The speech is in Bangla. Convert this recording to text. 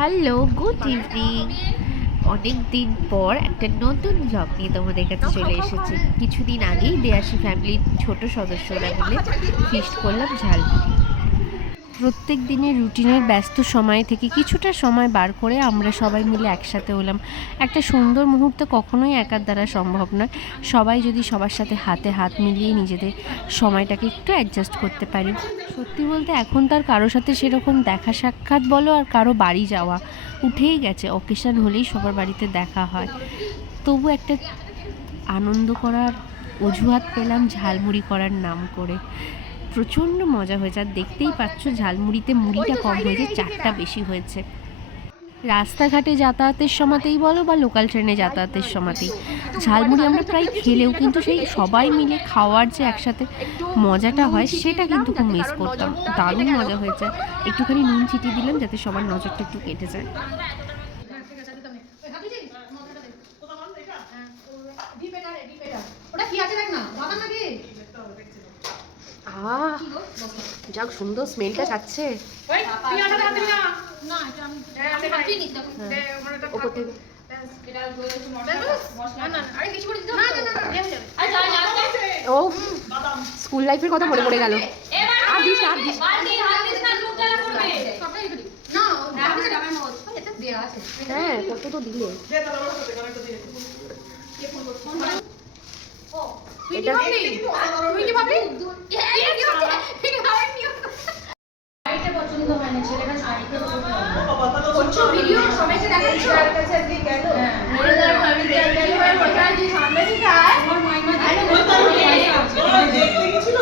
Hello, good evening. অনেক দিন পর একটা নতুন ব্লগ নিয়ে তোমাদের কাছে চলে এসেছি। কিছুদিন আগেই দেয়াশি ফ্যামিলির ছোট সদস্যরা মিলে ফিস্ট করলাম ঝালমুড়ি। প্রত্যেক দিনের রুটিনের ব্যস্ত সময় থেকে কিছুটা সময় বার করে আমরা সবাই মিলে একসাথে হলাম। একটা সুন্দর মুহূর্ত কখনোই একার দ্বারা সম্ভব নয়। সবাই যদি সবার সাথে হাতে হাত মিলিয়ে নিজেদের সময়টাকে একটু অ্যাডজাস্ট করতে পারি। সত্যি বলতে এখন তার কারোর সাথে সেরকম দেখা সাক্ষাৎ বলো আর কারো বাড়ি যাওয়া উঠেই গেছে। অকেশান হলেই সবার বাড়িতে দেখা হয়। তবু একটা আনন্দ করার অজুহাত পেলাম ঝালমুড়ি করার নাম করে। প্রচণ্ড মজা হয়েছে। আর দেখতেই পাচ্ছ ঝালমুড়িতে মুড়িটা কম হয়েছে, চারটা বেশি হয়েছে। রাস্তাঘাটে যাতায়াতের সময়তেই বলো বা লোকাল ট্রেনে যাতায়াতের সময়তেই ঝালমুড়ি আমরা প্রায় খেলেও কিন্তু সেই সবাই মিলে খাওয়ার যে একসাথে মজাটা হয় সেটা কিন্তু খুব মিস করতাম। দারুণ মজা হয়েছে। একটুখানি নুন ছিটিয়ে দিলাম যাতে সবার নজরটা একটু কেটে যায়। যাক, সুন্দর স্মেলটা যাচ্ছে। ও স্কুল লাইফের কথা মনে পড়ে গেল। হ্যাঁ, কত তো দিলে। পছন্দ হয় না, ছেলেরা শাড়িতে করছো ভিডিও সবাইকে দেখাচ্ছো। আর কাছে আজকে গেল মেয়েরা আমি গেল আর কোথায় যে সামনে থেকে আয় আমার মাইমা দেখতে গেছিল।